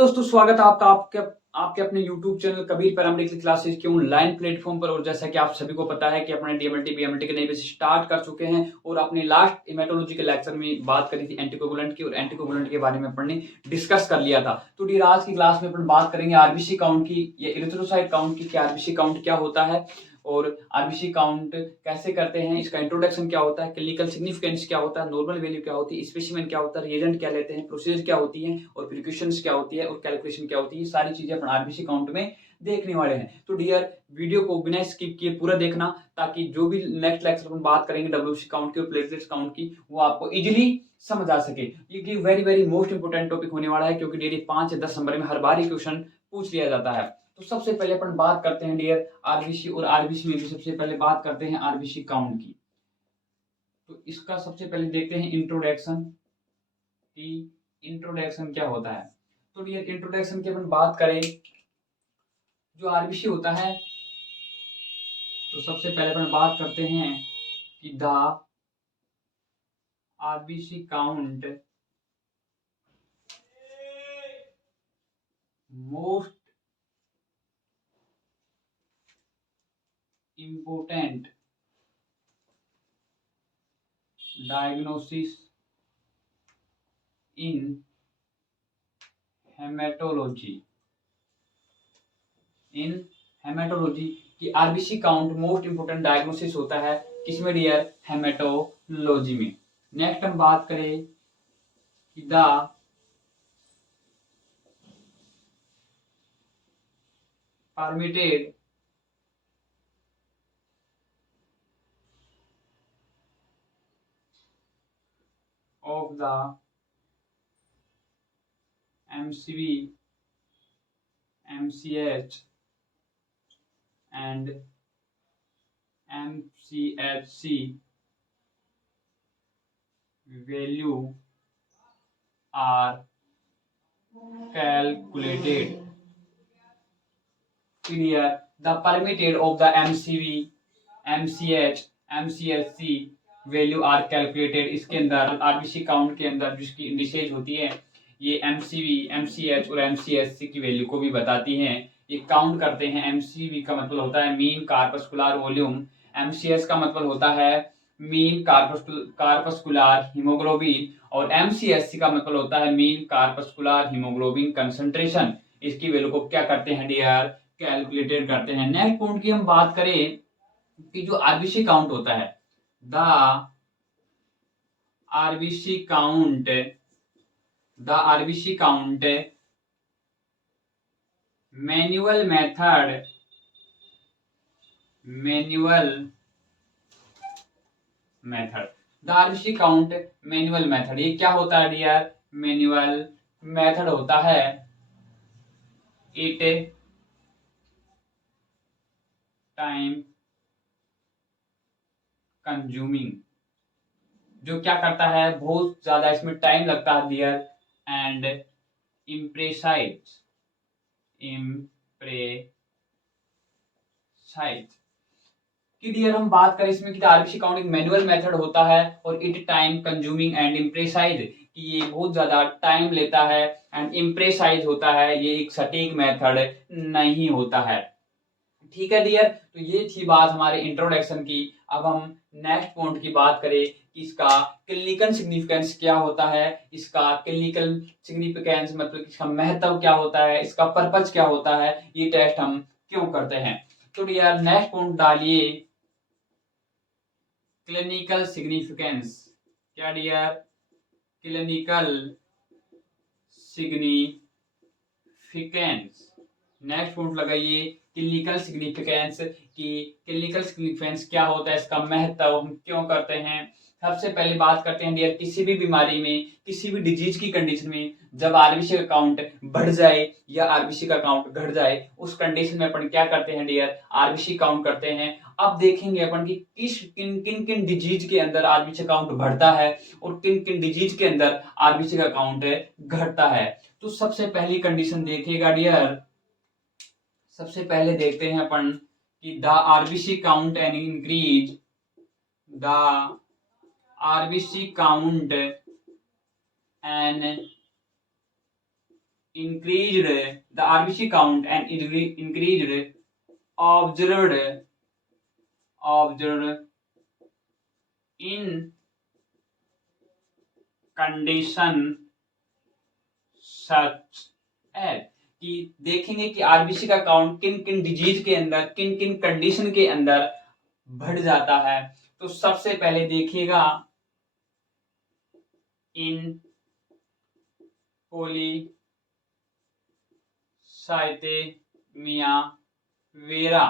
दोस्तों, स्वागत है आपका आपके आपके अपने YouTube channel Kabir paramedical classes के ऑनलाइन प्लेटफॉर्म पर। और जैसा कि आप सभी को पता है कि अपने डीएमएलटी बीएमएलटी के नए बैच स्टार्ट कर चुके हैं और अपने लास्ट हेमेटोलॉजी के लेक्चर में बात करी थी एंटीकोगुलेंट की, और एंटीकोगुलेंट के बारे में अपन ने डिस्कस कर लिया था। तो डियर, आज की क्लास में अपन बात करेंगे आरबीसी काउंट की या इरिथ्रोसाइट काउंट की, कि आरबीसी काउंट क्या होता है और आरबीसी काउंट कैसे करते हैं, इसका इंट्रोडक्शन क्या होता है, क्लिनिकल सिग्निफिकेंस क्या होता है, नॉर्मल वैल्यू क्या होती है, स्पेसिमेन क्या होता है, रिएजेंट क्या लेते हैं, प्रोसीजर क्या होती है और प्रिकॉशंस क्या होती है और कैलकुलेशन क्या होती है, सारी चीजें अपन आरबीसी काउंट में देखने वाले हैं। तो डियर, वीडियो को बिना स्किप किए पूरा देखना, ताकि जो भी नेक्स्ट लेक्चर अपन बात करेंगे डब्ल्यूसी काउंट की और प्लेटलेट्स काउंट की, वो आपको इजीली समझ आ सके। ये very very most important topic होने वाला है, क्योंकि डेली 5 या 10 नंबर में हर बार ही क्वेश्चन पूछ लिया जाता है। तो सबसे पहले अपन बात करते हैं डियर आरबीसी, और आरबीसी में भी सबसे पहले बात करते हैं आरबीसी काउंट की। तो इसका सबसे पहले देखते हैं इंट्रोडक्शन की इंट्रोडक्शन क्या होता है। तो डियर, इंट्रोडक्शन की अपन बात करें, जो आरबीसी होता है, तो सबसे पहले अपन बात करते हैं कि the RBC count most important diagnosis in hematology कि RBC count most important diagnosis होता है किसमें डियर? हेमेटोलॉजी में। नेक्स्ट हम बात करें कि the permitted of the MCV, MCH and MCHC value are calculated. Clear? The permitted of the MCV, MCH, MCHC value are calculated. इसके अंदर आरबीसी काउंट के अंदर जिसकी इंडिसेज होती है, ये एमसीवी, एमसीएच और एमसीएचसी की वैल्यू को भी बताती हैं। ये काउंट करते हैं। एमसीवी का मतलब होता है मीन कार्पस्कुलर वॉल्यूम, एमसीएच का मतलब होता है मीन कार्पस्कुलर हीमोग्लोबिन, और एमसीएचसी का मतलब होता है मीन कार्पस्कुलर हीमोग्लोबिन कंसंट्रेशन। इसकी वैल्यू को क्या करते हैं डियर? कैलकुलेटेड करते हैं। नेक्स्ट पॉइंट की हम बात करें कि जो आरबीसी काउंट होता है, the RBC count manual method the RBC count manual method, ये क्या होता है डियर? मैनुअल मेथड होता है। इट टाइम कंज्यूमिंग, जो क्या करता है, बहुत ज्यादा इसमें टाइम लगता है डियर, एंड इम्प्रेसाइज कि डियर हम बात करें इसमें कि आरबीसी काउंट एक मैनुअल मेथड होता है और इट टाइम कंज्यूमिंग एंड इम्प्रेसाइज, कि ये बहुत ज्यादा टाइम लेता है एंड इम्प्रेसाइज होता है, ये एक सटीक मेथड नहीं होता है। ठीक है डियर, तो ये थी बात हमारे इंट्रोडक्शन की। अब हम नेक्स्ट पॉइंट की बात करें कि इसका क्लिनिकल सिग्निफिकेंस क्या होता है, इसका क्लिनिकल सिग्निफिकेंस मतलब इसका महत्व क्या होता है, इसका पर्पज क्या होता है, ये टेस्ट हम क्यों करते हैं। तो डियर, नेक्स्ट पॉइंट डालिए, क्लिनिकल सिग्निफिकेंस। क्या dear? Clinical significance. Next point लगाइए, क्लिनिकल सिग्निफिकेंस, कि क्लिनिकल सिग्निफिकेंस क्या होता है, इसका महत्व हम क्यों करते हैं। सबसे पहले बात करते हैं डियर, किसी भी बीमारी में, किसी भी डिजीज की कंडीशन में जब आरबीसी का काउंट बढ़ जाए या आरबीसी का काउंट घट जाए, उस कंडीशन में अपन क्या करते हैं डियर? आरबीसी काउंट करते हैं। अब देखेंगे अपन कि किन किन डिजीज के अंदर आरबीसी काउंट बढ़ता है और किन किन डिजीज के अंदर आरबीसी का काउंट घटता है। तो सबसे पहली कंडीशन देखिएगा डियर, सबसे पहले देखते हैं अपन कि the RBC count and increase, the RBC count and increased the RBC count and increased observed in condition such as, कि देखेंगे कि आरबीसी का काउंट किन किन डिजीज के अंदर, किन किन कंडीशन के अंदर बढ़ जाता है। तो सबसे पहले देखिएगा इन पॉलीसाइथेमिया वेरा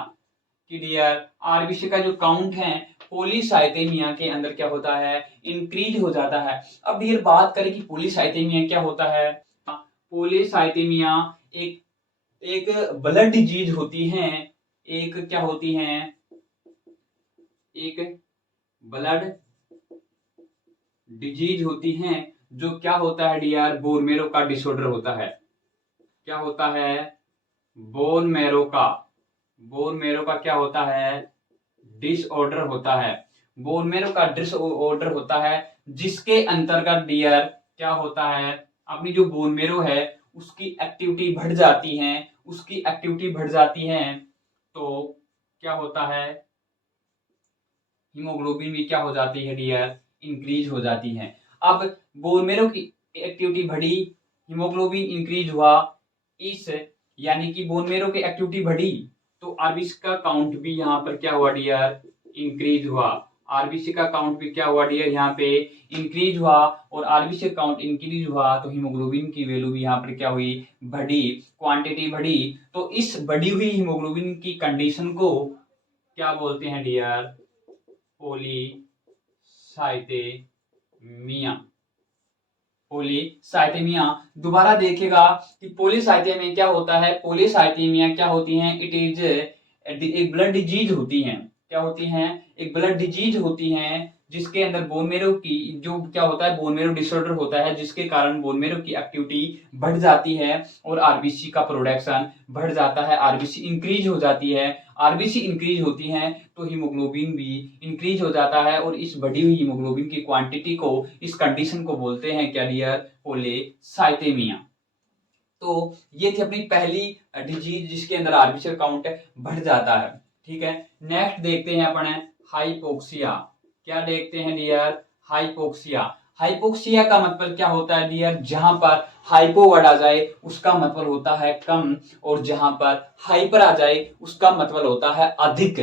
कि डियर आरबीसी का जो काउंट है पॉलीसाइथेमिया के अंदर क्या होता है, इंक्रीज हो जाता है। अब डियर बात करें कि पॉलीसाइथेमिया क्या होता है। पॉलीसाइथेमिया एक एक ब्लड डिजीज होती है, एक क्या होती है, एक ब्लड डिजीज होती है जो क्या होता है डियर, बोन मैरो का डिसऑर्डर होता है। क्या होता है, बोन मैरो का क्या होता है, डिसऑर्डर होता है। बोन मैरो का डिसऑर्डर होता है जिसके अंतर्गत डियर क्या होता है, अपनी जो बोन मैरो है उसकी एक्टिविटी बढ़ जाती है, तो क्या होता है, हीमोग्लोबिन भी क्या हो जाती है डियर, इंक्रीज हो जाती है। अब बोन मैरो की एक्टिविटी बढ़ी, हीमोग्लोबिन इंक्रीज हुआ, इस यानी कि बोन मैरो की एक्टिविटी बढ़ी तो आरबीसी का काउंट भी यहाँ पर क्या हुआ डियर, इंक्रीज हुआ। आरबीसी का काउंट भी क्या हुआ डियर, यहाँ पे इंक्रीज हुआ, और आरबीसी का काउंट इंक्रीज हुआ तो हीमोग्लोबिन की वैल्यू भी यहाँ पर क्या हुई, बढ़ी, क्वांटिटी बढ़ी। तो इस बढ़ी हुई हीमोग्लोबिन की कंडीशन को क्या बोलते हैं डियर, पॉलीसाइथेमिया। दोबारा देखेगा कि पॉलीसाइथेमिया क्या होता है, पॉलीसाइथेमिया क्या होती है, इट इज एक ब्लड डिजीज होती है। क्या होती हैं, एक ब्लड डिजीज होती हैं जिसके अंदर बोन मैरो की जो क्या होता है, बोन मैरो डिसऑर्डर होता है जिसके कारण बोन मैरो की एक्टिविटी बढ़ जाती है और आरबीसी का प्रोडक्शन बढ़ जाता है, आरबीसी इंक्रीज हो जाती है। आरबीसी इंक्रीज होती है तो हीमोग्लोबिन भी इंक्रीज हो जाता है, और इस बढ़ी हुई हीमोग्लोबिन की क्वांटिटी को, इस कंडीशन को बोलते हैं क्या डियर, पॉलीसाइथेमिया। तो ये थी अपनी पहली डिजीज जिसके अंदर आरबीसी काउंट बढ़ जाता है। ठीक है, नेक्स्ट देखते हैं अपन हाइपोक्सिया। क्या देखते हैं डियर, हाइपोक्सिया। हाइपोक्सिया का मतलब क्या होता है डियर, जहां पर हाइपो वर्ड आ जाए उसका मतलब होता है कम, और जहां पर हाइपर आ जाए उसका मतलब होता है अधिक।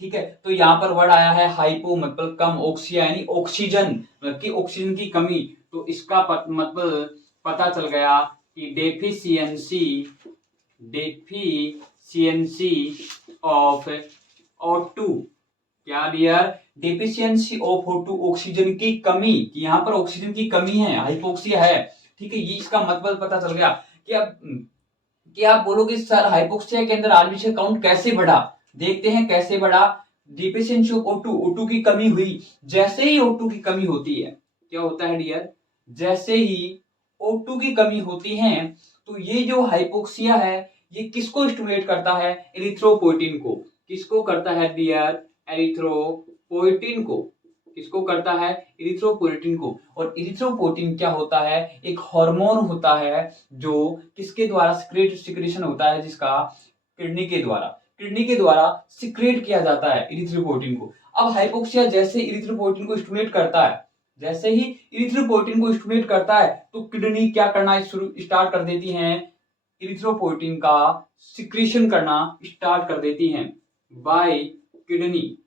ठीक है, तो यहाँ पर वर्ड आया है हाइपो मतलब कम, ऑक्सिया यानी ऑक्सीजन, मतलब कि ऑक्सीजन की कमी। तो इसका मतलब पता चल गया कि डेफिशिएंसी ऑफ O2। क्या dear, deficiency of O2, oxygen की कमी, कि यहाँ पर ऑक्सीजन की कमी है, हाइपोक्सिया है। ठीक है, ये इसका मतलब पता चल गया। कि अब कि आप बोलोगे सर हाइपोक्सिया के अंदर आरबीसी काउंट कैसे बढ़ा, देखते हैं कैसे बढ़ा। डिफिशिएंसी ऑफ O2 की कमी हुई। जैसे ही O2 की कमी होती है, क्या होता है डियर, जैसे ही O2 की कमी होती है तो ये जो हाइपोक्सिया है ये किसको स्टिमुलेट करता है, एरिथ्रोपोइटिन को। किसको करता है डियर, एरिथ्रोपोइटिन को। किसको करता है, इरिथ्रोपोइटिन को। और इरिथ्रोपोइटिन क्या होता है, एक हार्मोन होता है जो किसके द्वारा सिक्रेशन होता है, जिसका किडनी के द्वारा सिक्रेट किया जाता है इरिथ्रोपोइटिन को। अब हाइपोक्सिया जैसे इरिथ्रोपोइटिन को स्टिमुलेट करता है, जैसे ही इरिथ्रोपोइटिन को स्टिमुलेट करता है तो किडनी क्या करना स्टार्ट कर देती हैं, इरिथ्रोपोइटिन का सिक्रेशन करना स्टार्ट कर देती हैं बाय किडनी।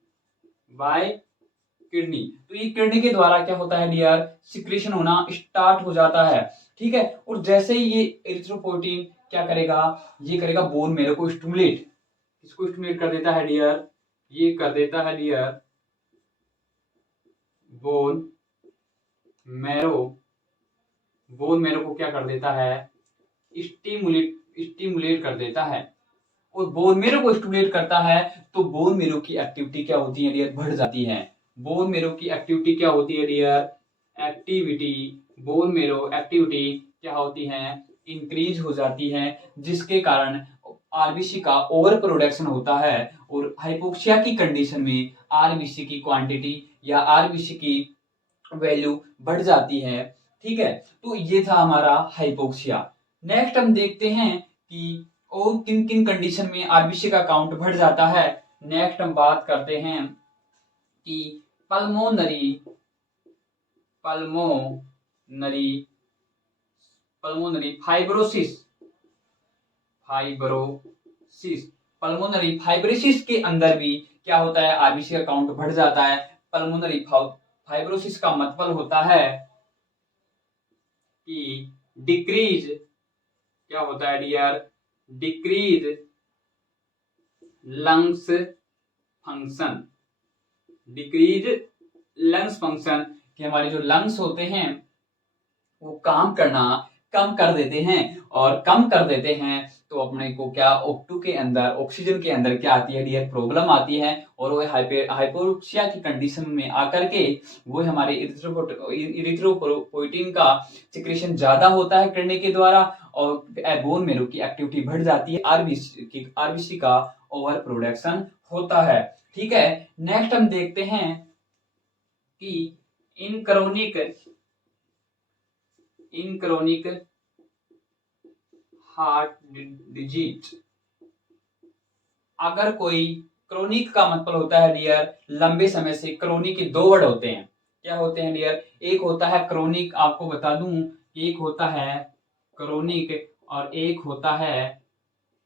तो ये किडनी के द्वारा क्या होता है डियर, सिक्रेशन होना स्टार्ट हो जाता है। ठीक है, और जैसे ही ये एरिथ्रोपोइटिन क्या करेगा, ये करेगा बोन मैरो को स्टिमुलेट। किसको स्टिमुलेट कर देता है डियर, ये कर देता है डियर बोन मैरो को क्या कर देता है, स्टिमुलेट कर देता है। और बोन मैरो को स्टिमुलेट करता है तो बोन मैरो की एक्टिविटी क्या होती है डियर, बढ़ जाती है। बोन मैरो की एक्टिविटी क्या होती है डियर, बोन मैरो एक्टिविटी क्या होती है, इंक्रीज हो जाती है, जिसके कारण आरबीसी का ओवर प्रोडक्शन होता है। और हाइपोक्सिया की कंडीशन में आरबीसी की क्वांटिटी या आरबीसी की वैल्यू बढ़ जाती है। ठीक है, तो ये था हमारा हाइपोक्सिया। नेक्स्ट हम देखते हैं कि और किन किन कंडीशन में आरबीसी का काउंट बढ़ जाता है। नेक्स्ट हम बात करते हैं कि pulmonary pulmonary pulmonary fibrosis pulmonary fibrosis के अंदर भी क्या होता है, आरबीसी का काउंट बढ़ जाता है। पल्मोनरी फाइब्रोसिस का मतलब होता है कि डिक्रीज, क्या होता है dear, decrease lungs function, decrease lungs function, कि हमारे जो लंग्स होते हैं वो काम करना कम कर देते हैं, और कम कर देते हैं तो अपने को क्या O2 के अंदर, ऑक्सीजन के अंदर क्या आती है डियर, प्रॉब्लम आती है, और वो हाइपोक्सिया की कंडीशन में आकर के वो हमारे इरिथ्रोपोइटिन का सिक्रेशन ज्यादा होता है करने के द्वारा, और बोन मेरो की एक्टिविटी बढ़ जाती है, आरबीसी का ओवर प्रोडक्शन होता है। ठीक है, नेक्स्ट हम देखते हैं कि इन क्रोनिक हार्ट डिजीज, अगर कोई क्रोनिक का मतलब होता है डियर लंबे समय से, क्रोनिक के दो वर्ड होते हैं, क्या होते हैं डियर, एक होता है क्रोनिक, आपको बता दूं, एक होता है क्रोनिक और एक होता है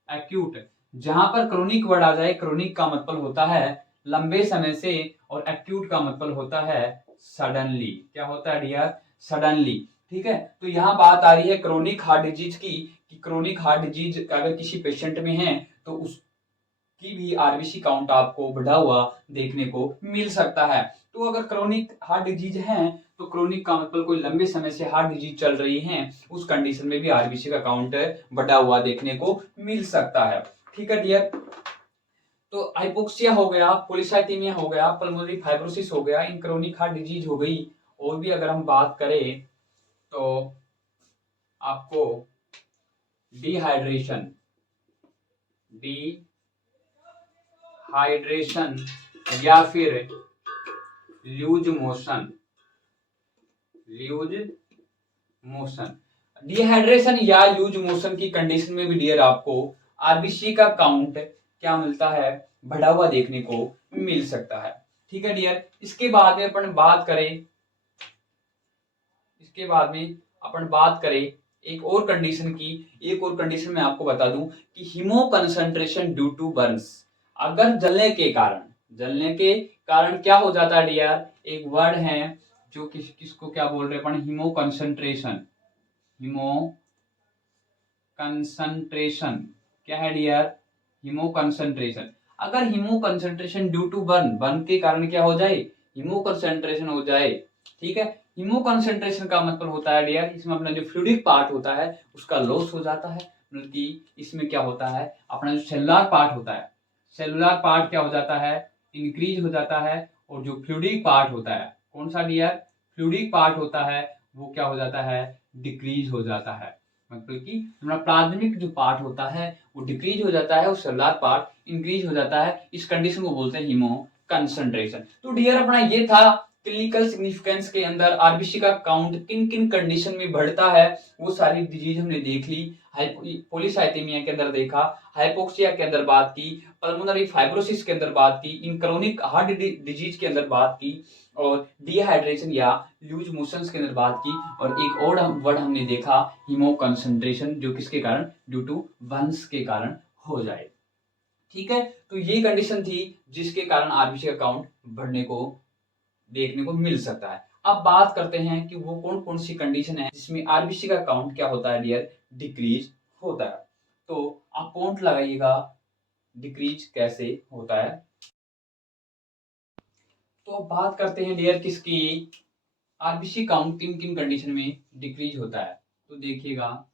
एक्यूट। जहां पर क्रोनिक वर्ड आ जाए, क्रोनिक का मतलब होता है लंबे समय से, और एक्यूट का मतलब होता है सडनली, क्या होता है डियर, सडनली। ठीक है, तो यहाँ बात आ रही है क्रोनिक हार्ट डिजीज की, कि क्रोनिक हार्ट डिजीज अगर किसी पेशेंट में है तो उसकी भी आरबीसी काउंट आपको बढ़ा हुआ देखने को मिल सकता है। तो अगर क्रोनिक हार्ट डिजीज है तो क्रोनिक का मतलब कोई लंबे समय से हार्ट डिजीज चल रही है, उस कंडीशन में भी आरबीसी का काउंट बढ़ा हुआ देखने को मिल सकता है। ठीक है डियर, तो हाइपोक्सिया हो गया, पोलीसाइथेमिया हो गया, पल्मोनरी फाइब्रोसिस हो गया, इन क्रोनिक हार्ट डिजीज हो गई। और भी अगर हम बात करें तो आपको डिहाइड्रेशन या फिर लूज मोशन डिहाइड्रेशन या लूज मोशन की कंडीशन में भी डियर आपको आरबीसी का काउंट क्या मिलता है, बढ़ा हुआ देखने को मिल सकता है। ठीक है डियर, इसके बाद में अपन बात करें एक और कंडीशन की। एक और कंडीशन मैं आपको बता दूं कि haemo concentration due to burns, अगर जलने के कारण क्या हो जाता है डियर, एक वर्ड है जो किसको क्या बोल रहे हैं अपन, हीमो कंसंट्रेशन, क्या है डियर, हीमो कंसंट्रेशन। अगर haemo concentration due to burn के कारण क्या हो जाए, हीमो कंसंट्रेशन हो जाए। ठीक है, हीमो कंसंट्रेशन का मतलब होता है डियर, इसमें अपना जो फ्लूइडिक पार्ट होता है उसका लॉस हो जाता है, मतलब कि इसमें क्या होता है, अपना जो सेलुलर पार्ट होता है, सेलुलर पार्ट क्या हो जाता है, इंक्रीज हो जाता है, और जो फ्लूइडिक पार्ट होता है, कौन सा डियर, फ्लूइडिक पार्ट होता है, वो क्या हो जाता है, डिक्रीज हो जाता है। मतलब कि हमारा प्राथमिक जो पार्ट होता है वो डिक्रीज हो जाता है और सेलुलर पार्ट इंक्रीज हो जाता है, इस कंडीशन को बोलते हैं हीमो कंसंट्रेशन। तो डियर अपना ये था क्लिनिकल सिग्निफिकेंस के अंदर आरबीसी का काउंट किन किन कंडीशन में बढ़ता है, वो सारी डिजीज हमने देख ली। पोलीसाइथेमिया के अंदर देखा, हाइपोक्सिया के अंदर बात की, पल्मोनरी फाइब्रोसिस के अंदर बात की, इन क्रोनिक हार्ट डिजीज के अंदर बात की, और डिहाइड्रेशन या लूज मोशंस के अंदर बात की, और एक और वर्ड हमने देखा हीमो कंसंट्रेशन, जो किसके कारण, ड्यू टू बर्न्स के कारण हो जाए। ठीक है, तो ये कंडीशन थी जिसके कारण आरबीसी का काउंट बढ़ने को देखने को मिल सकता है। अब बात करते हैं कि वो कौन कौन सी कंडीशन है जिसमें आरबीसी का काउंट क्या होता है डियर, डिक्रीज होता है। तो आप काउंट लगाइएगा डिक्रीज कैसे होता है। तो अब बात करते हैं डियर किसकी, आरबीसी काउंट किन किन कंडीशन में डिक्रीज होता है। तो देखिएगा,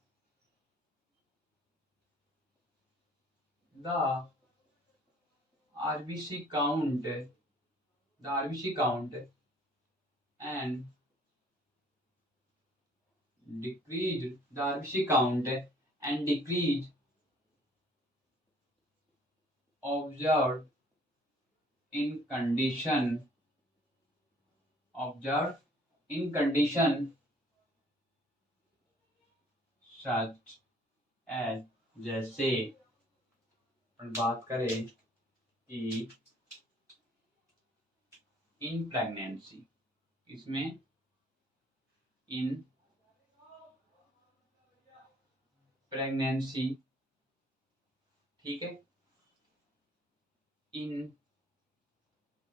the RBC count and decrease observed in condition such जैसे अपन बात करें कि इन प्रेगनेंसी, इसमें इन प्रेगनेंसी, ठीक है, इन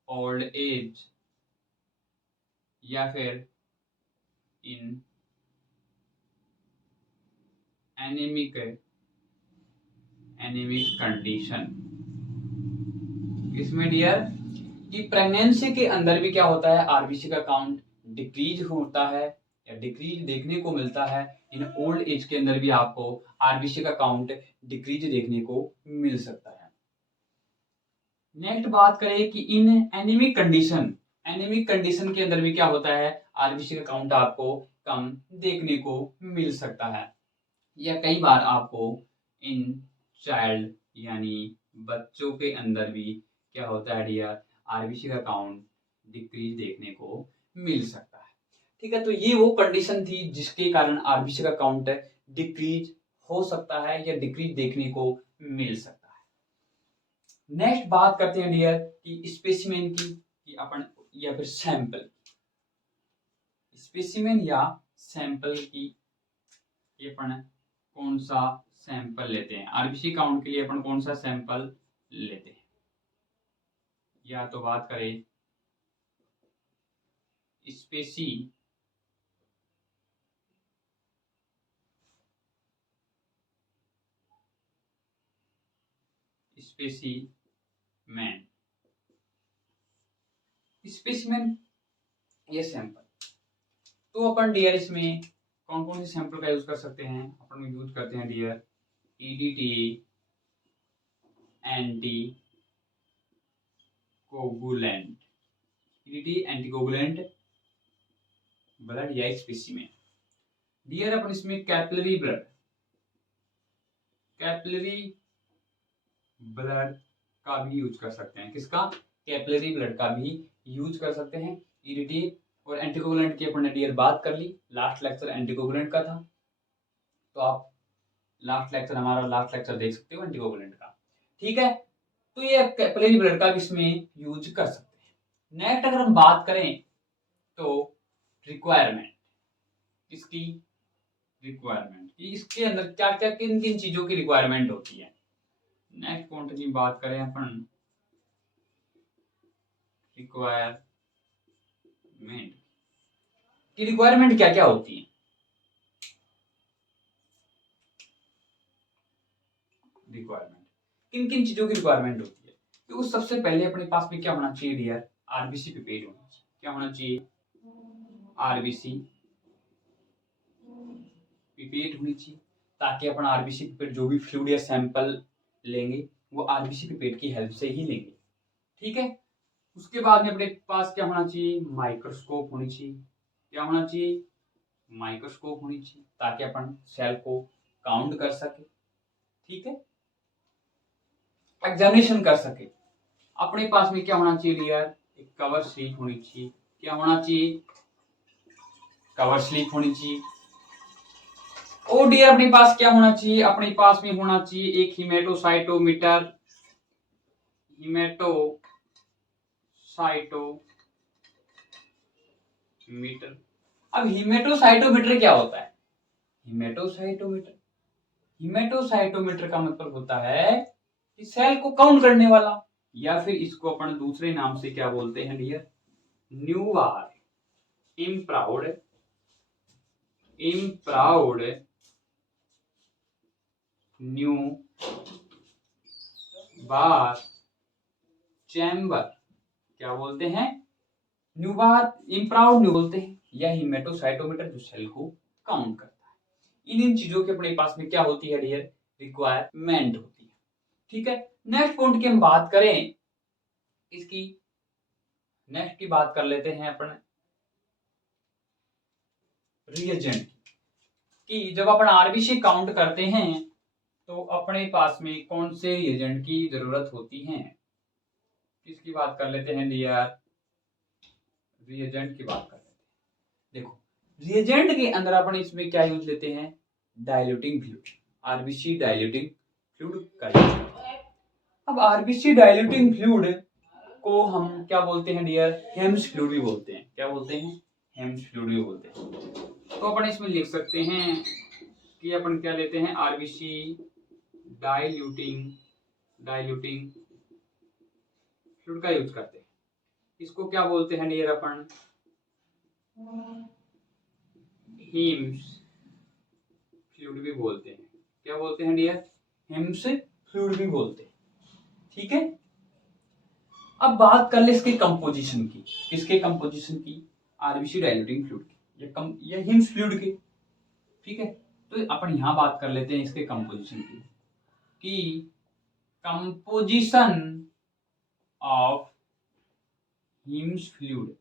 ओल्ड एज, या फिर इन एनीमिक कंडीशन। इसमें डियर कि प्रेगनेंसी के अंदर भी क्या होता है, आरबीसी का काउंट डिक्रीज होता है या डिक्रीज देखने को मिलता है। इन ओल्ड एज के अंदर भी आपको आरबीसी का काउंट डिक्रीज देखने को मिल सकता है। नेक्स्ट बात करें कि इन एनीमिक कंडीशन, एनीमिक कंडीशन के अंदर भी क्या होता है, आरबीसी का काउंट आपको कम देखने को मिल सकता है, या कई बार आपको इन चाइल्ड यानी बच्चों के अंदर भी क्या होता है डियर, आरबीसी का काउंट डिक्रीज देखने को मिल सकता है। ठीक है, तो ये वो कंडीशन थी जिसके कारण आरबीसी का काउंट डिक्रीज हो सकता है या डिक्रीज देखने को मिल सकता है। नेक्स्ट बात करते हैं डियर कि स्पेसिमेन की, कि अपन या फिर सैंपल, स्पेसिमेन या सैंपल की, ये अपन कौन सा सैंपल लेते हैं, आरबीसी काउंट के लिए अपन कौन सा सैंपल लेते हैं। या तो बात करें स्पेसिमेन, स्पेसिमेन ये सैंपल, तो अपन डियर इसमें कौन कौन से सैंपल का यूज कर सकते हैं, अपन यूज करते हैं dear EDT, anti coagulant, EDT anticoagulant blood या स्पेसिमेन। डियर अपन इसमें कैपिलरी ब्लड, कैपिलरी ब्लड का भी यूज कर सकते हैं। किसका, कैपिलरी ब्लड का भी यूज कर सकते हैं। ईडीटी और एंटीकोगुलेंट की अपन ने डियर बात कर ली, लास्ट लेक्चर एंटीकोगुलेंट का था, तो आप लास्ट लेक्चर देख सकते हो एंटीकोगुलेंट का। ठीक है, तो ये कैपिलरी ब्लड का भी इसमें यूज कर सकते हैं। नेक्स्ट अगर हम बात करें तो रिक्वायरमेंट, इसकी रिक्वायरमेंट, इसके अंदर क्या क्या किन किन चीजों की रिक्वायरमेंट होती है। नेक्स्ट पॉइंट की बात करें अपन रिक्वायरमेंट की, रिक्वायरमेंट क्या क्या होती है। रिक्वायरमेंट किन किन चीजों की रिक्वायरमेंट होती है, तो सबसे पहले अपने पास में क्या होना चाहिए डियर, आरबीसी प्रिपेयर्ड होना चाहिए। क्या होना चाहिए, आरबीसी प्रिपेयर्ड होनी चाहिए, ताकि अपन आरबीसी प्रिपेयर्ड जो भी फ्लूइड या सैंपल लेंगे वो आरबीसी प्रिपेयर्ड की हेल्प से ही लेंगे। ठीक है, उसके बाद में अपने पास क्या होना चाहिए, माइक्रोस्कोप होनी चाहिए। क्या होना चाहिए, माइक्रोस्कोप होनी चाहिए, ताकि अपन सेल को काउंट कर सके। ठीक है, एग्जामिनेशन कर सके। अपने पास में क्या होना चाहिए डियर, एक कवर स्लिप होनी चाहिए। क्या होना चाहिए, कवर स्लिप होनी चाहिए। और डियर अपने पास क्या होना चाहिए, अपने पास में होना चाहिए एक हीमेटोसाइटोमीटर, हीमेटोसाइटोमीटर। अब हीमेटोसाइटोमीटर क्या होता है, हीमेटोसाइटोमीटर का मतलब होता है कि सेल को काउंट करने वाला, या फिर इसको अपन दूसरे नाम से क्या बोलते हैं डियर, न्यूवार इम्प्राउड न्यू बार चैम्बर, क्या बोलते हैं, न्यूबार इम्प्राउड न्यू बोलते हैं, या हीमेटोसाइटोमीटर जो सेल को काउंट करता है। इन चीजों के अपने पास में क्या होती है डियर, रिक्वायरमेंट होती है। ठीक है, नेक्स्ट पॉइंट की हम बात करें, इसकी नेक्स्ट की बात कर लेते हैं अपन रिएजेंट की। जब अपन आरबीसी काउंट करते हैं तो अपने पास में कौन से रिएजेंट की जरूरत होती है, किसकी बात कर लेते हैं डियर, रिएजेंट की बात कर लेते हैं। देखो रिएजेंट के अंदर अपन इसमें क्या यूज लेते हैं, diluting fluid. RBC diluting fluid का यूज करते हैं। अब आरबीसी डाइल्यूटिंग फ्लूइड को हम क्या बोलते हैं डियर, हेम्स फ्लूइड भी बोलते हैं। क्या बोलते हैं, हेम्स फ्लूइड भी बोलते हैं। तो अपन इसमें लिख सकते हैं कि अपन क्या लेते हैं, आरबीसी डाइल्यूटिंग फ्लूइड का यूज करते हैं। इसको क्या बोलते हैं डियर, अपन हेम्स फ्लूइड भी बोलते हैं। क्या बोलते हैं डियर, हेम्स फ्लूइड भी बोलते हैं। ठीक है, अब बात कर ले इसके कंपोजिशन की। किसके कंपोजिशन की, आरबीसी डाइल्यूटिंग फ्लूइड की या हिम्स फ्लूइड की। ठीक है, तो अपन यहां बात कर लेते हैं इसके कंपोजिशन की, कि composition of hymns fluid,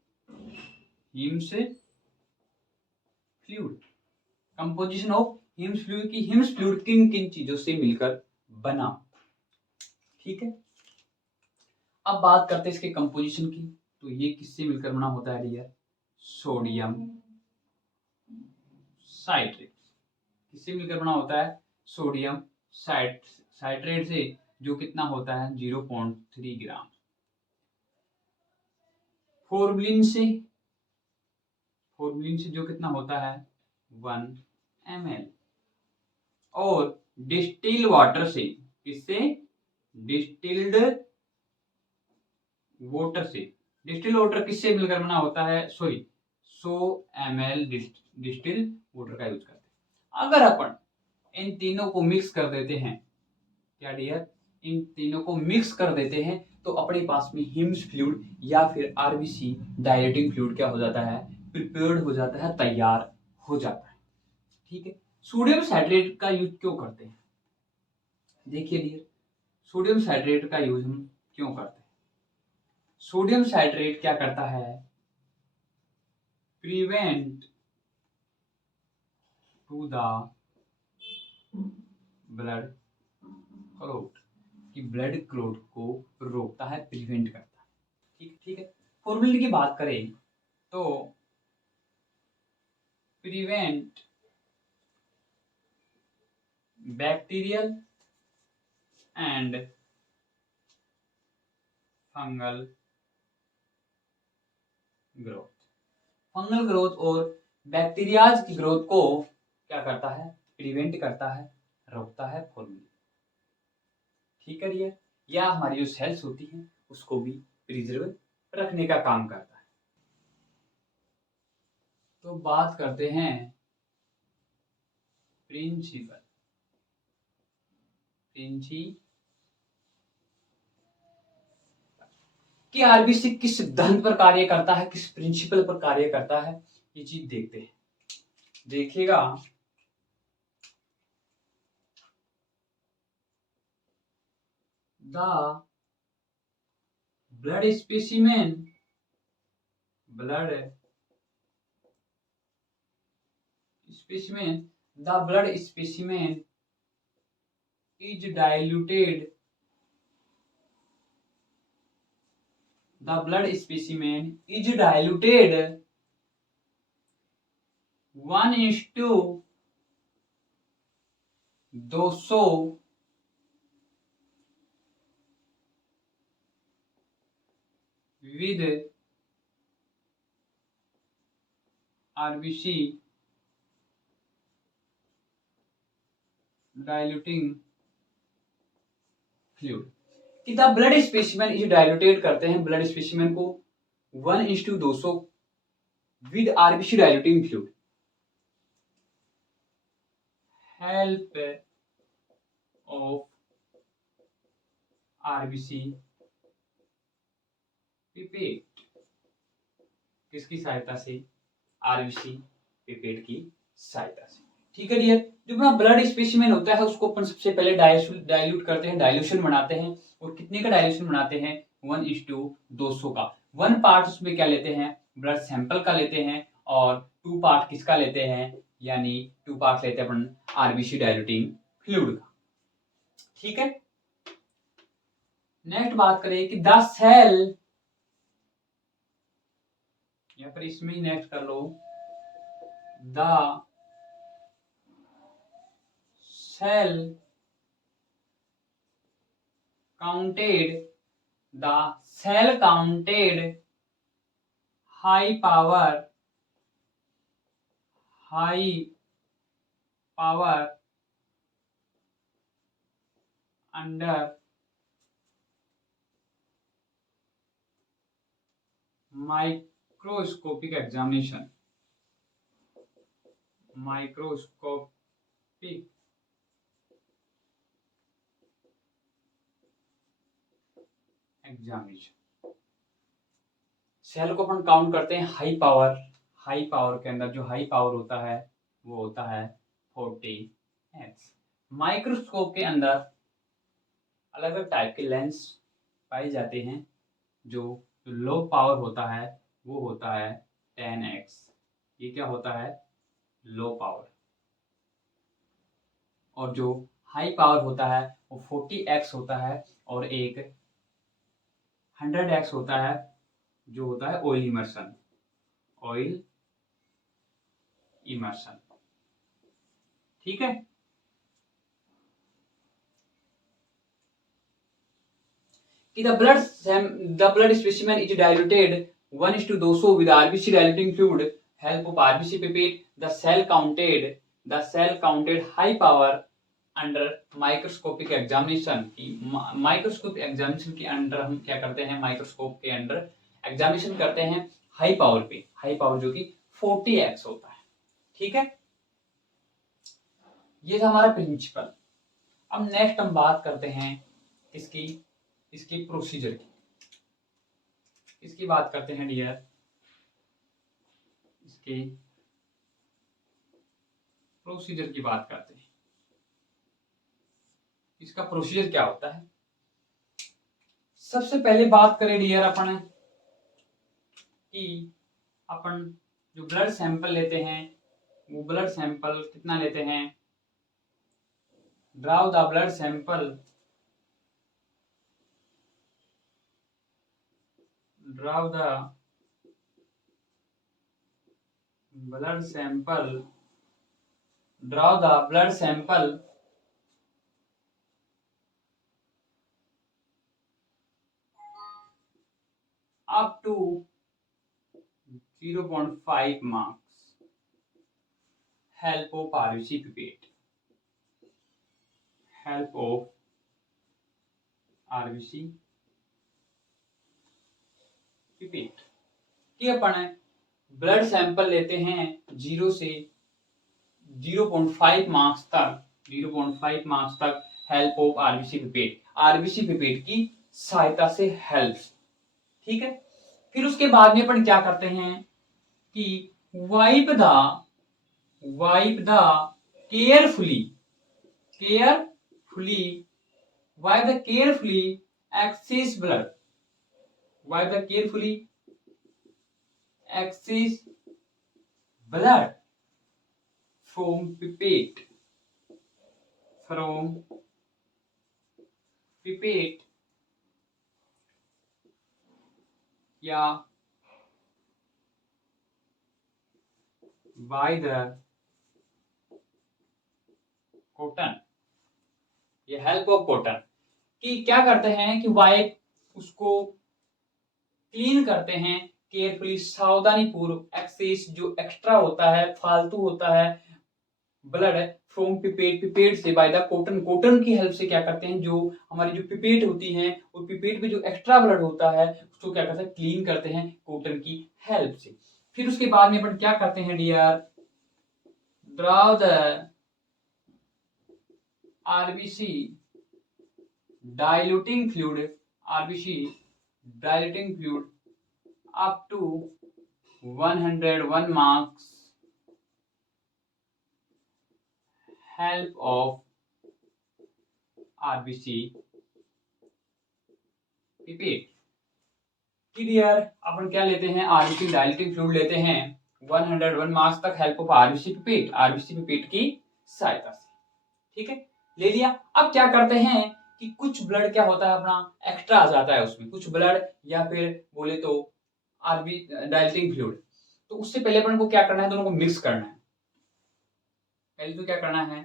composition of hymns fluid की, हिम्स फ्लूइड किन किन चीजों से मिलकर बना। ठीक है, अब बात करते हैं इसके कंपोजिशन की। तो ये किससे मिलकर बना होता है डियर, सोडियम साइट्रेट। किससे मिलकर बना होता है, सोडियम साइट्रेट से, जो कितना होता है 0.3 ग्राम। फॉर्मलिन से जो कितना होता है 1 ml। और डिस्टिल वाटर से, किससे, डिस्टिल्ड वाटर से। डिस्टिल वाटर किससे मिलकर बना होता है, सॉरी 100 ml डिस्टिल वाटर का यूज करते हैं। अगर अपन इन तीनों को मिक्स कर देते हैं, क्या डियर, इन तीनों को मिक्स कर देते हैं, तो अपने पास में हिम्स फ्लूइड या फिर आरबीसी डाइल्यूटिंग फ्लूइड क्या हो जाता है, प्रिपेयर्ड हो जाता है, तैयार हो जाता है। ठीक है, सोडियम साइट्रेट का यूज क्यों करते हैं, देखिए डियर, सोडियम साइट्रेट का यूज हम क्यों करते हैं। सोडियम साइट्रेट क्या करता है, prevent to the blood clot, कि ब्लड क्लॉट को रोकता है, प्रिवेंट करता है। ठीक है, फॉर्मूले की बात करें तो prevent bacterial and fungal growth, fungal growth और बैक्टीरियाज की ग्रोथ को क्या करता है, प्रिवेंट करता है, रोकता है फॉर्मूला। ठीक है डियर, या हमारी जो सेल्स होती हैं उसको भी प्रिजर्व रखने का काम करता है। तो बात करते हैं प्रिंसिपल कि आरबीसी किस सिद्धांत पर कार्य करता है, किस प्रिंसिपल पर कार्य करता है, ये चीज देखते हैं। देखिएगा, the blood specimen is diluted the blood specimen is diluted 1:200 with RBC diluting fluid, कि the blood specimen is diluted करते हैं ब्लड स्पेसिमेन को 1:200 with RBC diluting fluid, help of RBC pipette, किसकी सहायता से, आरबीसी पिपेट की सहायता से। ठीक है डियर, जो अपना ब्लड स्पेसिमेन होता है उसको अपन सबसे पहले डाइल्यूट करते हैं, डाइल्यूशन बनाते हैं। और कितने का डाइल्यूशन बनाते हैं, 1:200 का। 1 पार्ट उसमें क्या लेते हैं, ब्लड सैंपल का लेते हैं, और 2 पार्ट किसका लेते हैं, यानी 2 पार्ट लेते हैं अपन आरबीसी डाइल्यूटिंग फ्लूइड का। ठीक है, नेक्स्ट बात करें कि द सेल, या फिर इसमें ही नेक्स्ट कर लो, the cell counted high power under microscopic examination. Cell को अपन काउंट करते हैं हाई पावर के अंदर जो हाई पावर होता है वो होता है 40x। माइक्रोस्कोप के अंदर अलग अलग टाइप के लेंस पाए जाते हैं। जो लो पावर होता है वो होता है 10x। ये क्या होता है? Low power. और जो हाई पावर होता है वो 40x होता है और एक 100x होता है जो होता है ऑयल इमर्शन। ठीक है। कि the blood specimen is diluted 1:200 with RBC diluting fluid, help of RBC pipette, the cell counted high power under microscopic examination की माइक्रोस्कोपिक एग्जामिनेशन के अंडर हम क्या करते हैं? माइक्रोस्कोप के अंडर एग्जामिनेशन करते हैं हाई पावर पे, हाई पावर जो कि 40x होता है। ठीक है, ये था हमारा प्रिंसिपल। अब नेक्स्ट हम बात करते हैं इसकी प्रोसीजर की। इसकी बात करते हैं डियर, इसकी प्रोसीजर की बात करते हैं। इसका प्रोसीजर क्या होता है? सबसे पहले बात करें डियर अपन कि अपन जो ब्लड सैंपल लेते हैं वो ब्लड सैंपल कितना लेते हैं? Draw the blood sample up to 0.5 marks, help of RBC pipette, कि अपन ब्लड सैंपल लेते हैं 0 से 0.5 मार्क्स तक हेल्प ऑफ आरबीसी पिपेट की सहायता से हेल्प। ठीक है, फिर उसके बाद में अपन क्या करते हैं कि wipe the carefully excess blood from pipette या by the कॉटन, ये हेल्प ऑफ कॉटन कि क्या करते हैं कि वाइप उसको क्लीन करते हैं केयरफुली, सावधानी पूर्वक, एक्सेस जो एक्स्ट्रा होता है, फालतू होता है ब्लड फ्रॉम पिपेट से बाय द कॉटन की हेल्प से क्या करते हैं? जो हमारी जो पिपेट होती है वो पिपेट में जो एक्स्ट्रा ब्लड होता है उसको क्या करते हैं? क्लीन करते हैं कॉटन की हेल्प से। फिर उसके बाद में अपन क्या करते हैं dear? Draw the RBC diluting fluid up to 101 marks, help of RBC pipette कि डियर अपन क्या लेते हैं? आरबीसी डाइल्यूटिंग फ्लूइड लेते हैं 101 मार्क्स तक, हेल्प ऑफ आरबीसी पिपेट की सहायता से। ठीक है, ले लिया। अब क्या करते हैं कि कुछ ब्लड क्या होता है अपना एक्स्ट्रा आ जाता है उसमें, कुछ ब्लड या फिर बोले तो आरबी डाइल्यूटिंग फ्लूइड, तो उससे पहले अपन को क्या करना है? दोनों को मिक्स करना है। पहले तो क्या करना है?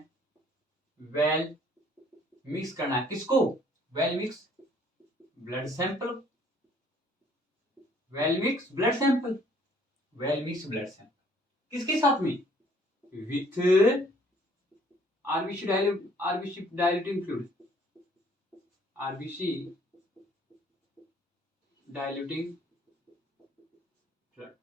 वेल मिक्स करना है। किसको? Well mix blood sample, well mix blood sample, well mix blood sample किसके साथ में? With RBC diluting fluid, RBC diluting fluid,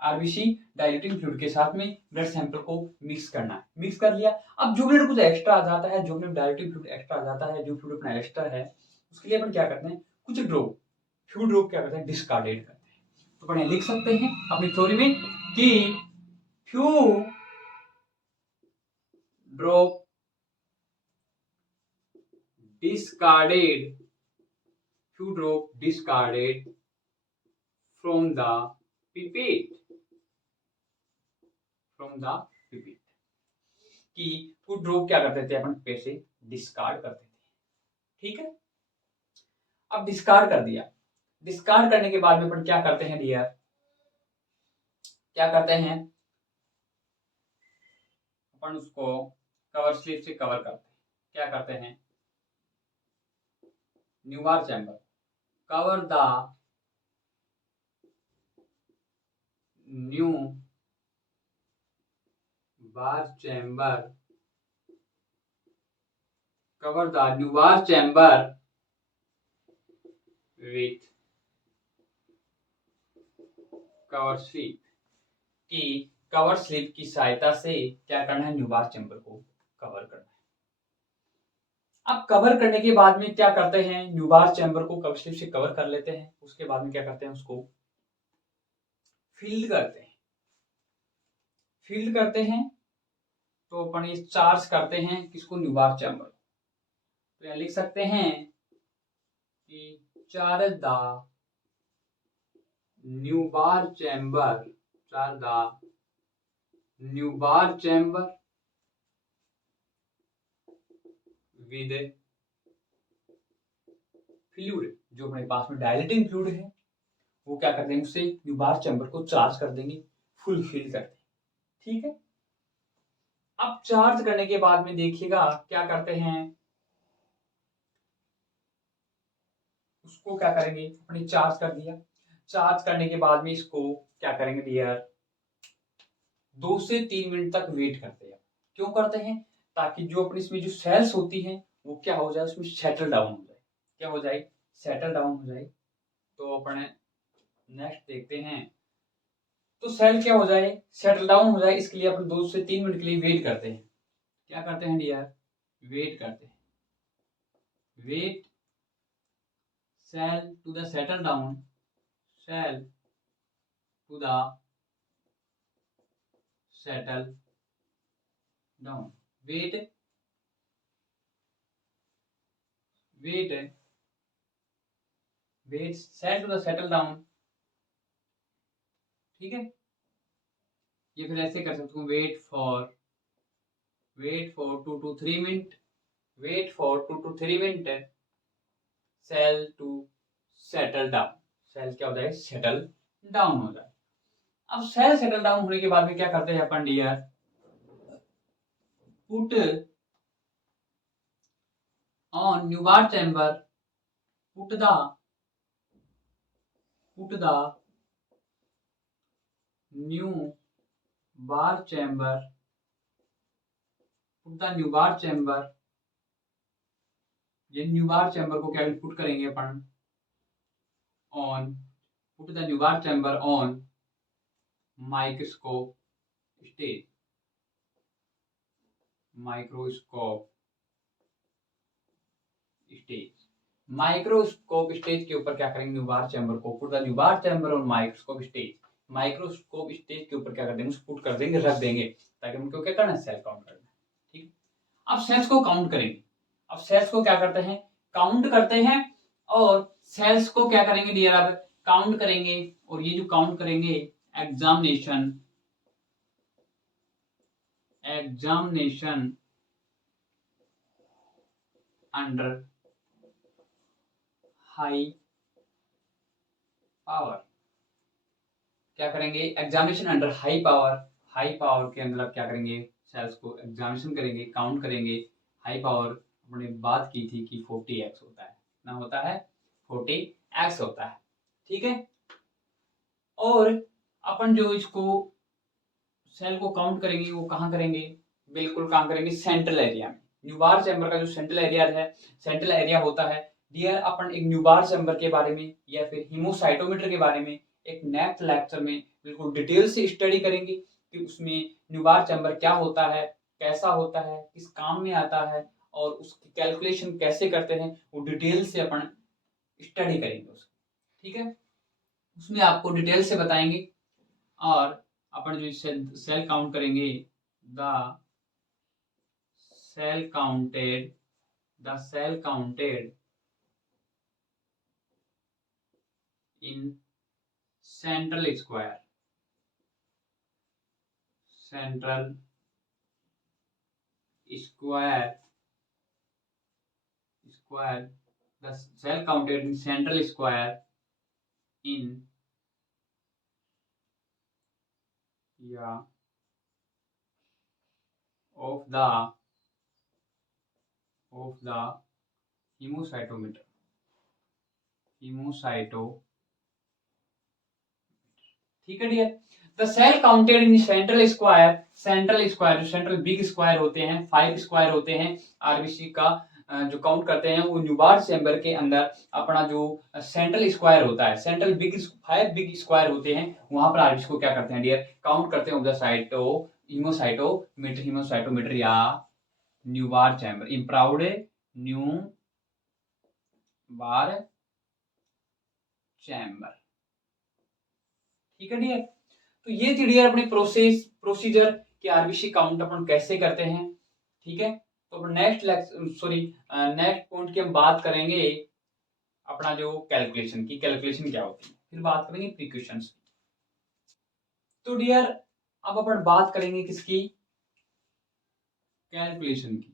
RBC diluting fluid के साथ में ब्लड सैंपल को मिक्स करना है। मिक्स कर लिया। अब जो ब्लड कुछ एक्स्ट्रा आ जाता है, जो ब्लड डाइल्यूटिंग फ्लूइड एक्स्ट्रा आ जाता है, जो फ्लूइड अपना एक्स्ट्रा है, उसके लिए अपन क्या करते हैं, कुछ ड्रॉप, फ्यू ड्रॉप क्या करते हैं, डिस्कार्डेड करते हैं। तो अपन लिख सकते हैं अपनी थ्योरी में कि few drop discarded, few drop discarded from the pipette, from the pipette, कि कुछ ड्रॉप क्या करते थे अपन पे से डिस्कार्ड करते थे। ठीक है, अब डिस्कार्ड कर दिया। डिस्कार्ड करने के बाद में अपन क्या करते हैं डियर, क्या करते हैं अपन उसको कवर स्लिप से कवर करते हैं। क्या करते हैं, Neubauer chamber, cover the Neubauer chamber, cover the Nuvar chamber with cover slip, कि कवर स्लिप की सहायता से क्या करना है, न्यूबार चैम्बर को कवर करना है। अब कवर करने के बाद में क्या करते हैं, न्यूबार चैम्बर को कवर स्लिप से कवर कर लेते हैं। उसके बाद में क्या करते हैं, उसको फील्ड करते हैं। फील्ड करते हैं तो अपन ये चार्ज करते हैं किसको, न्यूबार चैम्बर। तो यहां लिख सकते हैं कि charge the Neubauer chamber, charge the Neubauer chamber with fluid, जो अपने पास में डायलेटिंग फ्लूइड है वो क्या कर देंगे, उससे न्यूबार चैम्बर को चार्ज कर देंगे, फुल फिल कर देंगे। ठीक है, अब चार्ज करने के बाद में देखिएगा क्या करते हैं, उसको क्या करेंगे, अपने चार्ज कर दिया। चार्ज करने के बाद में इसको क्या करेंगे डियर, 2 से 3 मिनट तक वेट करते हैं। क्यों करते हैं, ताकि जो अपनी इसमें जो सेल्स होती हैं वो क्या हो जाए, उसमें सेटल डाउन हो जाए। क्या हो जाए, सेटल डाउन हो जाए। तो अपने नेक्स्ट देखते हैं, तो सेल क्या हो जाए, सेटल डाउन हो जाए, इसके लिए अपन 2 से 3 मिनट के लिए वेट करते हैं। क्या करते हैं डियर, वेट करते हैं। Wait cell to the settle down, cell to the settle down, wait wait wait cell to the settle down. ठीक है, ये फिर ऐसे कर सकते हो, wait for 2 to 3 minute, wait for 2 to 3 minute, cell to settle down, cell क्या हो जाए, सेटल डाउन हो जाए। अब सेल सेटल डाउन होने के बाद में क्या करते हैं अपन dear, put on Neubauer chamber, put the Neubauer chamber, put the Neubauer chamber, ये न्यू बार चैम्बर को क्या पुट करेंगे अपन on, put the Neubauer chamber on microscope stage, microscope stage, microscope stage के ऊपर क्या करेंगे, Neubauer chamber को, put the Neubauer chamber on microscope stage, microscope stage के ऊपर क्या कर देंगे, पुट कर देंगे, रख देंगे, ताकि उनको क्या करना है, सेल काउंट करना है। ठीक, अब सेल्स को काउंट करेंगे। अब सेल्स को क्या करते हैं, काउंट करते हैं, और सेल्स को क्या करेंगे डियर, अब काउंट करेंगे, और ये जो काउंट करेंगे एग्जामिनेशन अंडर हाई पावर, क्या करेंगे, examination under high power, high power के अंदर आप क्या करेंगे, सेल्स को एग्जामिनेशन करेंगे, काउंट करेंगे। हाई पावर हमने बात की थी कि 40x होता है, ना होता है 40x होता है, ठीक है। और अपन जो इसको सेल को काउंट करेंगे वो कहाँ करेंगे, बिल्कुल कहाँ करेंगे, सेंट्रल एरिया में। न्यूबार चैम्बर का जो सेंट्रल एरिया है, सेंट्रल एरिया होता है डियर, अपन एक न्यूबार चैम्बर के बारे में या फिर हीमोसाइटोमीटर के बारे में एक नेक्स्ट लेक्चर में बिल्कुल डिटेल से स्टडी करेंगे कि उसमें न्यूबार चैम्बर क्या होता है, कैसा होता है, किस काम में आता है और उसकी कैलकुलेशन कैसे करते हैं, वो डिटेल से अपन स्टडी करेंगे उसको, ठीक है। उसमें आपको डिटेल से बताएंगे। और अपन जो सेल काउंट करेंगे, the cell counted in central square the cell counted in central square in of the hemocytometer ठीक है dear. The cell counted in central square जो सेंट्रल बिग स्क्वायर होते हैं, 5 स्क्वायर होते हैं आरबीसी का, जो काउंट करते हैं वो न्यूबार चैम्बर के अंदर अपना जो सेंट्रल स्क्वायर होता है, सेंट्रल बिग 5 बिग स्क्वायर होते हैं, वहां पर आरबीसी को क्या करते हैं डियर, काउंट करते हैं ऑफ द हीमोसाइटोमीटर या न्यूबार चैम्बर, इम्प्राउड न्यूबार चैम्बर, ठीक है डियर। तो ये थी डियर अपनी प्रोसीजर कि आरबीसी काउंट अपन कैसे करते हैं, ठीक है। तो अपन नेक्स्ट पॉइंट की हम बात करेंगे अपना जो कैलकुलेशन क्या होती है, फिर बात करेंगे प्रिकॉशंस। तो डियर अब अपन बात करेंगे किसकी, कैलकुलेशन की,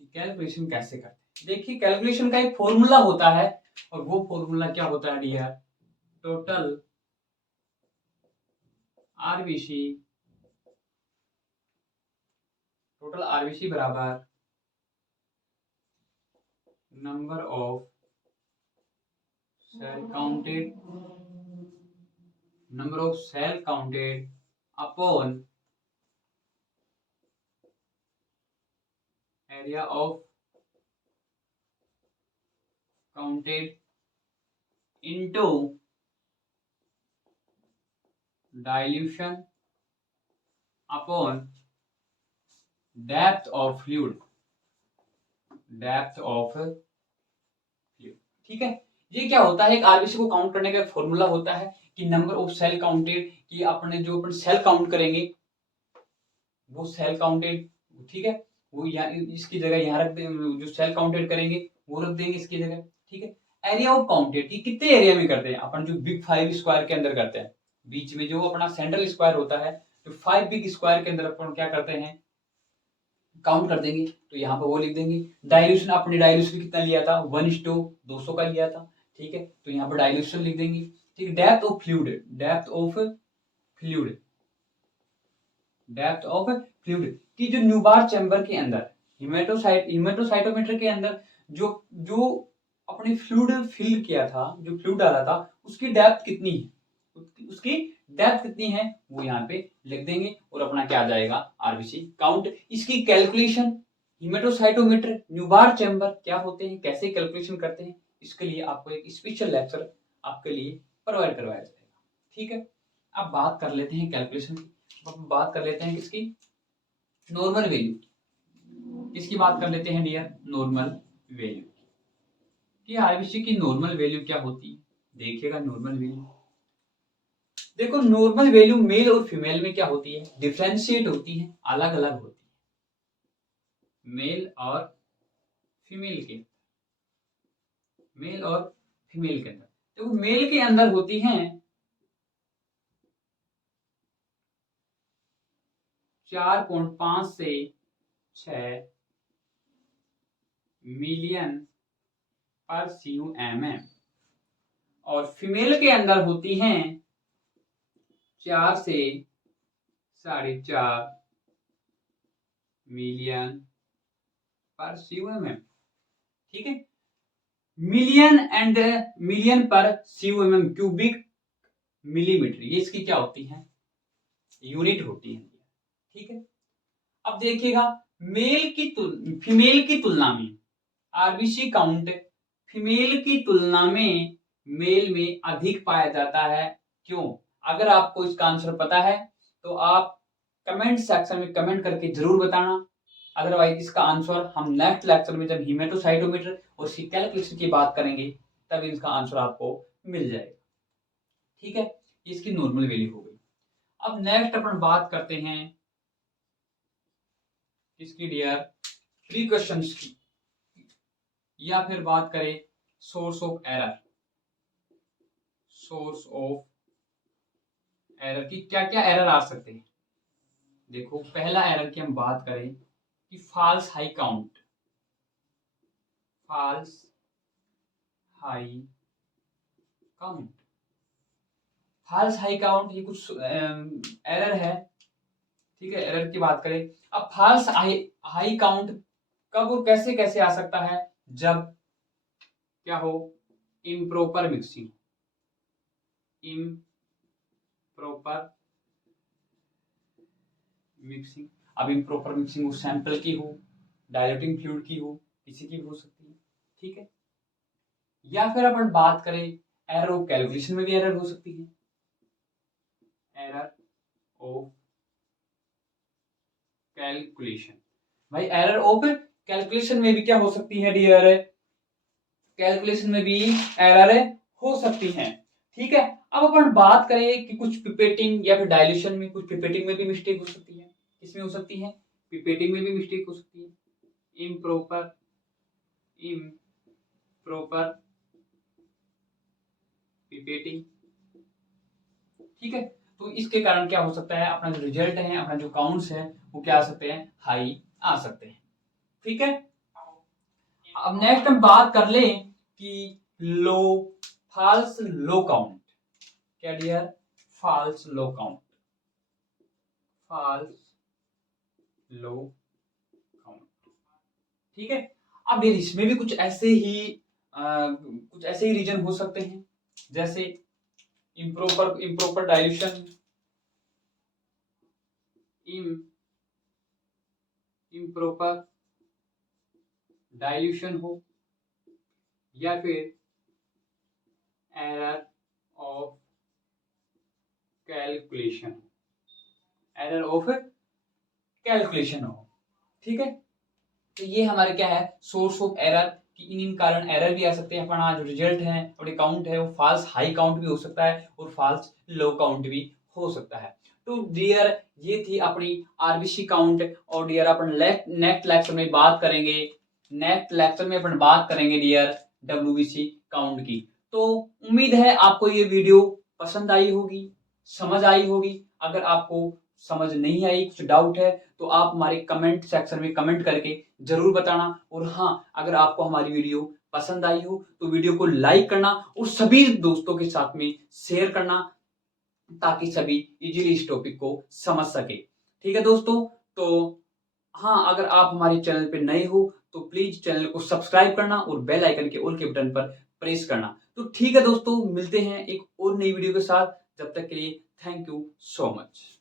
कैलकुलेशन कैसे करते हैं। देखिए कैलकुलेशन का एक फॉर्मूला होता है और वो फॉर्मूला क्या होता है डियर, टोटल आरबीसी बराबर number of cell counted upon area of counted into dilution upon depth of fluid, ठीक है। ये क्या होता है, एक आरबीसी को काउंट करने का फॉर्मूला होता है कि नंबर ऑफ सेल काउंटेड, कि अपने जो अपन सेल काउंट करेंगे वो सेल काउंटेड, ठीक है, वो यहाँ इसकी जगह यहाँ रख देंगे, जो सेल काउंटेड करेंगे वो रख देंगे इसकी जगह, ठीक है। एरिया ऑफ काउंटेड कि कितने एरिया में करते हैं अपन, जो बिग 5 स्क्वायर के अंदर करते हैं, बीच में जो अपना सेंट्रल स्क्वायर होता है, जो 5 बिग स्क्वायर के अंदर अपन क्या करते हैं, काउंट कर देंगे, तो यहाँ पे वो लिख देंगे। डाइल्यूशन, अपने डाइल्यूशन कितना लिया था, 1:200 का लिया था, ठीक है, तो यहाँ पर डाइल्यूशन लिख देंगे, ठीक है। डेप्थ ऑफ फ्लूइड की जो न्यूबार चैम्बर के अंदर हिमेटोसाइटोमीटर के अंदर जो जो अपने फ्लूइड फिल किया था, जो फ्लूइड डाला था, उसकी डेप्थ कितनी है, वो यहाँ पे लिख देंगे और अपना क्या आ जाएगा, आरबीसी काउंट। इसकी कैलकुलेशन, हिमेटोसाइटोमीटर, न्यूबार चैम्बर क्या होते हैं, कैसे कैलकुलेशन करते हैं, इसके लिए आपको एक स्पेशल लेक्चर आपके लिए प्रोवाइड करवाया जाएगा, ठीक है। अब बात कर लेते हैं कैलकुलेशन की, बात कर लेते हैं किसकी, नॉर्मल वैल्यू, किसकी बात कर लेते हैं डियर, नॉर्मल वैल्यू की। आरबीसी की नॉर्मल वैल्यू क्या होती है, देखिएगा नॉर्मल वैल्यू, देखो नॉर्मल वैल्यू मेल और फीमेल में क्या होती है, डिफरेंशिएट होती है, अलग अलग होती है, मेल और फीमेल के अंदर। देखो मेल के अंदर होती हैं 4.5 से 6 मिलियन पर CUMM और फीमेल के अंदर होती हैं 4 से 4.5 मिलियन पर CUMM। ठीक है, मिलियन पर CUMM क्यूबिक मिलीमीटर, ये इसकी क्या होती है, यूनिट होती है। ठीक है, अब देखिएगा फीमेल की तुलना में आरबीसी काउंट फीमेल की तुलना में मेल में अधिक पाया जाता है, क्यों? अगर आपको इसका आंसर पता है तो आप कमेंट सेक्शन में कमेंट करके जरूर बताना, अदरवाइज इसका आंसर हम नेक्स्ट लेक्चर में जब हीमेटोसाइटोमीटर और इसकी कैलकुलेशन की बात करेंगे तब इसका आंसर आपको मिल जाएगा। ठीक है, इसकी नॉर्मल वैल्यू हो गई। अब नेक्स्ट अपन बात करते हैं इसकी डियर प्रीकॉशंस की, या फिर बात करें सोर्स ऑफ एरर की। क्या क्या एरर आ सकते हैं? देखो, पहला एरर की हम बात करें कि फॉल्स हाई काउंट ये कुछ एरर है। ठीक है, एरर की बात करें। अब फॉल्स हाई काउंट कब और कैसे कैसे आ सकता है? जब क्या हो, इम्प्रॉपर मिक्सिंग अब इम्प्रॉपर मिक्सिंग उस सैंपल की हो, डाइल्यूटिंग फ्लूइड की हो, किसी की भी हो सकती है। ठीक है, या फिर अपन बात करें एरर ऑफ कैलकुलेशन में भी एरर हो सकती है। एरर ऑफ कैलकुलेशन, भाई एरर ऑफ कैलकुलेशन में भी क्या हो सकती है डियर? कैलकुलेशन में भी एरर हो सकती है। ठीक है, अब अपन बात करें कि कुछ पिपेटिंग या फिर डाइल्यूशन में, कुछ पिपेटिंग में भी मिस्टेक हो सकती है। किसमें हो सकती है? पिपेटिंग में भी मिस्टेक हो सकती है। इम्प्रॉपर पिपेटिंग। ठीक है, तो इसके कारण क्या हो सकता है, अपना जो रिजल्ट है, अपना जो काउंट्स है, वो क्या आ सकते हैं, हाई आ सकते हैं। ठीक है, अब नेक्स्ट हम बात कर लें कि फॉल्स लो काउंट। क्या डियर? फॉल्स लो काउंट। ठीक है, अब ये इसमें भी कुछ ऐसे ही रीजन हो सकते हैं, जैसे इम्प्रॉपर डाइल्यूशन, इम्प्रॉपर डाइल्यूशन हो, या फिर एरर ऑफ कैलकुलेशन हो। ठीक है, तो ये हमारे क्या है, सोर्स ऑफ एरर कि इन कारण एरर भी आ सकते हैं। अपना जो रिजल्ट है और काउंट है वो फॉल्स हाई काउंट भी हो सकता है और फॉल्स लो काउंट भी हो सकता है। तो डियर, ये थी अपनी आरबीसी काउंट। और डियर अपन नेक्स्ट लेक्चर में बात करेंगे डियर डब्ल्यूबीसी काउंट की। तो उम्मीद है आपको ये वीडियो पसंद आई होगी, समझ आई होगी। अगर आपको समझ नहीं आई, कुछ डाउट है, तो आप हमारे कमेंट सेक्शन में कमेंट करके जरूर बताना। और हाँ, अगर आपको हमारी वीडियो पसंद आई हो तो वीडियो को लाइक करना और सभी दोस्तों के साथ में शेयर करना, ताकि सभी इजीली इस टॉपिक को समझ सके। ठीक है दोस्तों, तो हाँ, अगर आप हमारे चैनल पे नए हो तो प्लीज चैनल को सब्सक्राइब करना और बेल आइकन के ऑल के बटन पर प्रेस करना। तो ठीक है दोस्तों, मिलते हैं एक और नई वीडियो के साथ। जब तक के लिए थैंक यू सो मच।